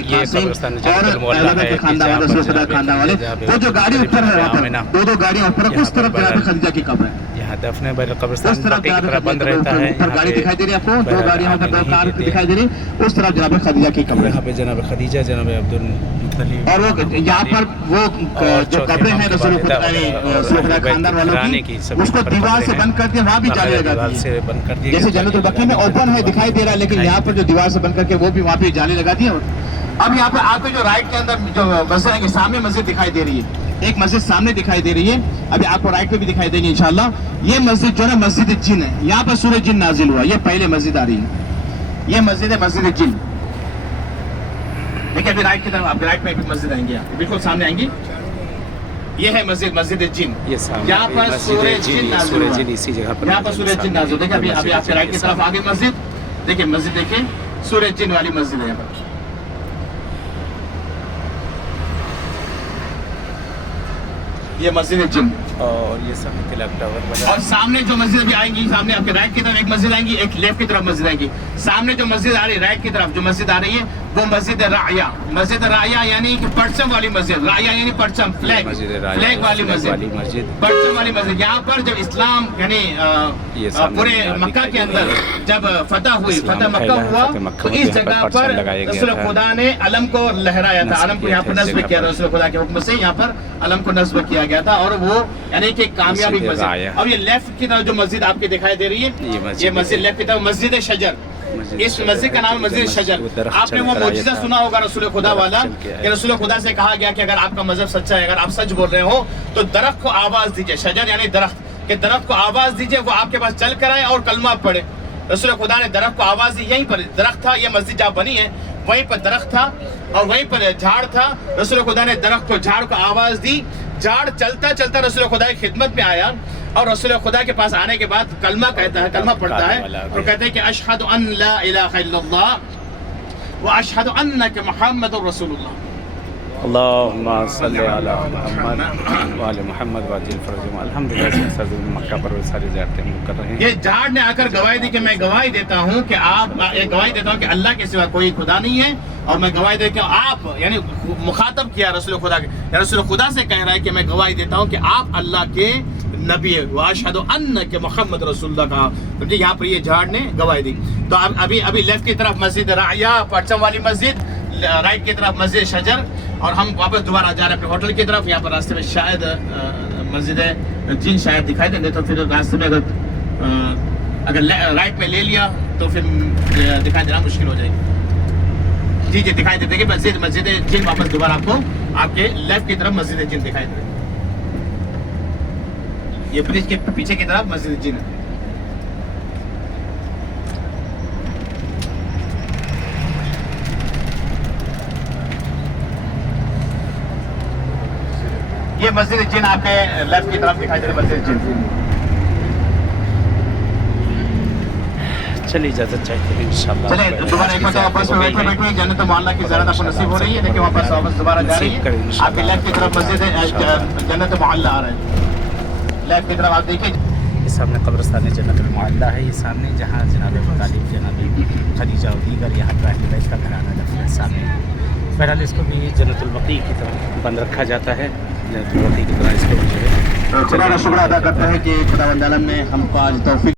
ये कब्रिस्तान है खानदान वाले वो जो गाड़ी ऊपर है, दो गाड़ियाँ ऊपर है, उस तरफ जनाब खदीजा की कब्र है। यहाँ दफन कब्रिस्तान बाकी की तरफ बंद रहता है। ऊपर गाड़ी दिखाई दे रही है आपको, दो गाड़ियाँ यहाँ पर कार दिखाई दे रही, उस तरफ जनाब खदीजा की कब्र है। यहाँ पे जनाब खदीजा, जनाब अब्दुल मुत्तलिब, और वो यहाँ पर वो जो कब्रें हैं रसूल खुदा खानदान वालों की, उसको दीवार से बंद करके वहाँ भी जाली लगा दी है। जैसे जन्नतुल बकी में ओपन है दिखाई दे रहा है, लेकिन यहाँ पर जो दीवार से बंद करके वो भी वहाँ पे जाली लगा दी है। अब यहाँ पे आपको जो राइट के अंदर जो मस्जिद है, सामने मस्जिद दिखाई दे रही है, एक मस्जिद सामने दिखाई दे रही है, अभी आपको राइट पे भी दिखाई देगी इंशाल्लाह। ये मस्जिद जो है मस्जिद जिन है, यहाँ पर सूरह जिन नाजिल हुआ, ये पहले मस्जिद आ रही है, ये मस्जिद है मस्जिद जिन। देखिए अभी राइट की तरफ, आप राइट में भी मस्जिद आएंगे, आप बिल्कुल सामने आएंगे, ये है मस्जिद जिन, यहाँ पर सूरह जिन नाजिल हुआ, इसी जगह पर यहाँ पर सूरह जिन नाजिल। देखिए अभी आपके राइट की तरफ आगे मस्जिद, देखिए मस्जिद, देखिए सूरह जिन वाली मस्जिद है यहाँ पर। ये मस्जिद जिन, और ये सब क्लॉक टावर बना। और सामने जो मस्जिद अभी आएंगी, सामने आपके राइट की तरफ एक मस्जिद आएंगी, एक लेफ्ट की तरफ मस्जिद आएंगी। सामने जो मस्जिद आ रही है राइट की तरफ जो मस्जिद आ रही है वो मस्जिद राया, मस्जिद राया यानी कि परचम वाली मस्जिद, राया यानी परचम, फ्लैग वाली मस्जिद, परचम वाली मस्जिद। यहाँ पर जब इस्लाम यानी पूरे मक्का के अंदर जब फतह मक्का हुआ, तो इस जगह पर रसूल खुदा ने अलम को लहराया था, अलम को यहाँ पर नस्ब किया रसूल खुदा के हुक्म से, यहाँ पर अलम को नस्ब किया गया था, और वो यानी कि कामयाबी मस्जिद। अब ये लेफ्ट की तरफ जो मस्जिद आपकी दिखाई दे रही है, ये मस्जिद लेफ्ट की तरफ मस्जिद शजर, इस मस्जिद का नाम मस्जिद शजर। आपने वो मौजिज़ा सुना होगा रसूल खुदा वाला, कि रसूल खुदा से कहा गया कि अगर आपका मजहब सच्चा है, अगर आप सच बोल रहे हो तो दरख्त को आवाज दीजिए, शजर यानी दरख्त के दरख्त को आवाज दीजिए, वो आपके पास चल कर आए और कलमा पढ़े। रसूल खुदा ने दरख्त को आवाज दी, यहीं पर दरख्त था, ये मस्जिद जहाँ बनी है वहीं पर दरख्त था और वहीं पर झाड़ था। रसूल खुदा ने दरख्त को, झाड़ को आवाज दी, झाड़ चलता चलता रसूल खुदा की खिदमत में आया, और रसूल खुदा के पास आने के बाद कलमा कहता है, कलमा पढ़ता है और कहते हैं कि अशहदु अन ला इलाहा इल्लल्लाह व अशहदु अन्नका मुहम्मदुर रसूलुल्लाह। अल्लाहुम्मा सल्ली अला मुहम्मद व आले मुहम्मद व अजिल फरजुम। अल्हम्दुलिल्लाह मक्का पर सारी ज़ियारतें हम कर रहे हैं। ये झाड़ ने आकर गवाही दी कि मैं गवाही देता हूँ कि आप, गवाही देता हूँ कि अल्लाह के सिवा कोई खुदा नहीं है, और मैं गवाही देता हूँ आप, यानी मुखातब किया रसूल खुदा के, रसूल खुदा से कह रहा है कि मैं गवाही देता हूँ कि आप अल्लाह के नबी है, व अशहदु अन्नका मुहम्मद रसूलुल्लाह कहा। तो यहाँ पर ये झाड़ ने गवाही दी। तो अभी लेफ्ट की तरफ मस्जिद राया परचम वाली मस्जिद, राइट की तरफ मस्जिद शजर, और हम वापस दोबारा जा रहे हैं अपने होटल की तरफ। यहाँ पर रास्ते में शायद मस्जिद जिन शायद दिखाई देंगे, तो फिर रास्ते में अगर राइट में ले लिया तो फिर दिखाई देना मुश्किल हो जाएगी। जी दिखाई देते कि मस्जिद जिन वापस दोबारा आपको आपके लेफ्ट की तरफ मस्जिद जिन दिखाई दे, ये ब्रिज के पीछे की तरफ मस्जिद जिन है। ये मस्जिद जिन आपके लेफ्ट की तरफ दिखाई दे रही मस्जिद जिन। चलिए इजाज़त चाहते हैं इंशाल्लाह। चलिए दोबारा एक बार बस में बैठे जन्नत मोहल्ला की ज़ियारत आपको नसीब हो रही है। देखिए वापस दोबारा जा रही है, आपके लेफ्ट की तरफ मस्जिद जन्नत मोहल्ला आ रहा है, लेफ्ट की तरफ आप देखिए। ये सामने कब्रिस्तान जन्नत मोहल्ला है, ये सामने जहाँ जनाब तालिब जनाब खदीजा और दीगर यहाँ का इसका घराना दफन है सामने। बहरहाल इसको भी जन्नतुल बकी की तरह बंद रखा जाता है, जन्नतुल बकी की तरह इसको जो है। खुदा का शुक्र अदा करता है कि खुदावंद आलम ने हमको आज तौफीक